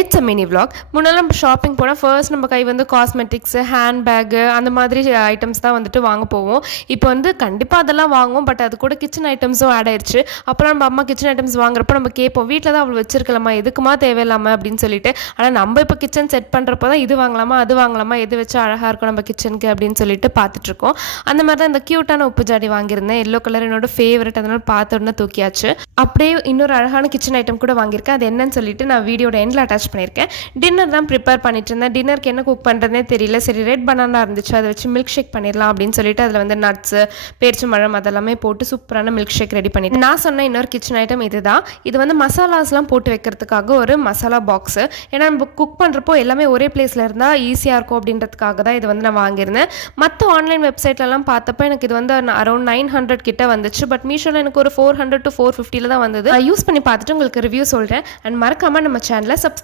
It's a mini vlog. முன்னெல்லாம் shopping போனால் first நம்ம கை வந்து காஸ்மெட்டிக்ஸு, ஹேண்ட் பேக்கு அந்த மாதிரி ஐட்டம்ஸ் தான் வந்துட்டு வாங்க போவோம். இப்போ வந்து கண்டிப்பாக அதெல்லாம் வாங்குவோம். பட் அது கூட கிச்சன் ஐட்டம்ஸும் ஆட் ஆயிடுச்சு. அப்போலாம் நம்ம அம்மா கிச்சன் ஐட்டம்ஸ் வாங்குறப்போ நம்ம கேட்போம், வீட்டில் தான் அவ்வளோ வச்சிருக்கலாமா, எதுக்குமா தேவையில்லாமல் அப்படின்னு சொல்லிட்டு. ஆனால் நம்ம இப்போ கிச்சன் செட் பண்ணுறப்போ தான் இது வாங்கலாமா, அது வாங்கலாமா, எது வச்சு அழகாக இருக்கும் நம்ம கிச்சனுக்கு அப்படின்னு சொல்லிட்டு பார்த்துட்ருக்கோம். அந்த மாதிரி தான் இந்த க்யூட்டான உப்பு ஜாடி வாங்கியிருந்தேன். எல்லோ கலர் என்னோட ஃபேவரட், அதனால் பார்த்த உடனே தூக்கியாச்சு. அப்படியே இன்னொரு அழகான கிச்சன் ஐட்டம் கூட வாங்கியிருக்கேன். அது என்னன்னு சொல்லிட்டு நான் வீடியோட எண்டில் அட்டாச் பண்ணியிருக்கேன். டின்னர் தான் ப்ரிப்பேர் பண்ணிட்டு இருந்தேன். டின்னருக்கு என்ன குக் பண்ணுறதுனே தெரியல. சரி, ரெட் பனானா இருந்துச்சு, அதை வச்சு மில்க் ஷேக் பண்ணிடலாம் அப்படின்னு சொல்லிட்டு அதில் வந்து நட்ஸு, பேரிச்சம்பழம் அதெல்லாமே போட்டு சூப்பரான மில்க் ஷேக் ரெடி பண்ணிட்டேன். நான் சொன்ன இன்னொரு கிச்சன் ஐட்டம் இதுதான். இது வந்து மசாலாஸ்லாம் போட்டு வைக்கிறதுக்காக ஒரு மசாலா பாக்ஸு. ஏன்னா நம்ம குக் பண்ணுறப்போ எல்லாமே ஒரே பிளேஸில் இருந்தால் ஈஸியாக இருக்கும் அப்படின்றதுக்காக தான் இது வந்து நான் வாங்கியிருந்தேன். மற்ற ஆன்லைன் வெப்சைட்லலாம் பார்த்தப்போ எனக்கு இது வந்து அரௌண்ட் 900 கிட்ட வந்துச்சு. பட் மீஷோவில் எனக்கு ஒரு 400 to 450 தான் வந்தது. யூஸ் பண்ணி பார்த்துட்டு உங்களுக்கு ரிவ்யூ சொல்கிறேன். அண்ட் மறக்காமல் நம்ம சேனலை சப்ஸ்கிரைப்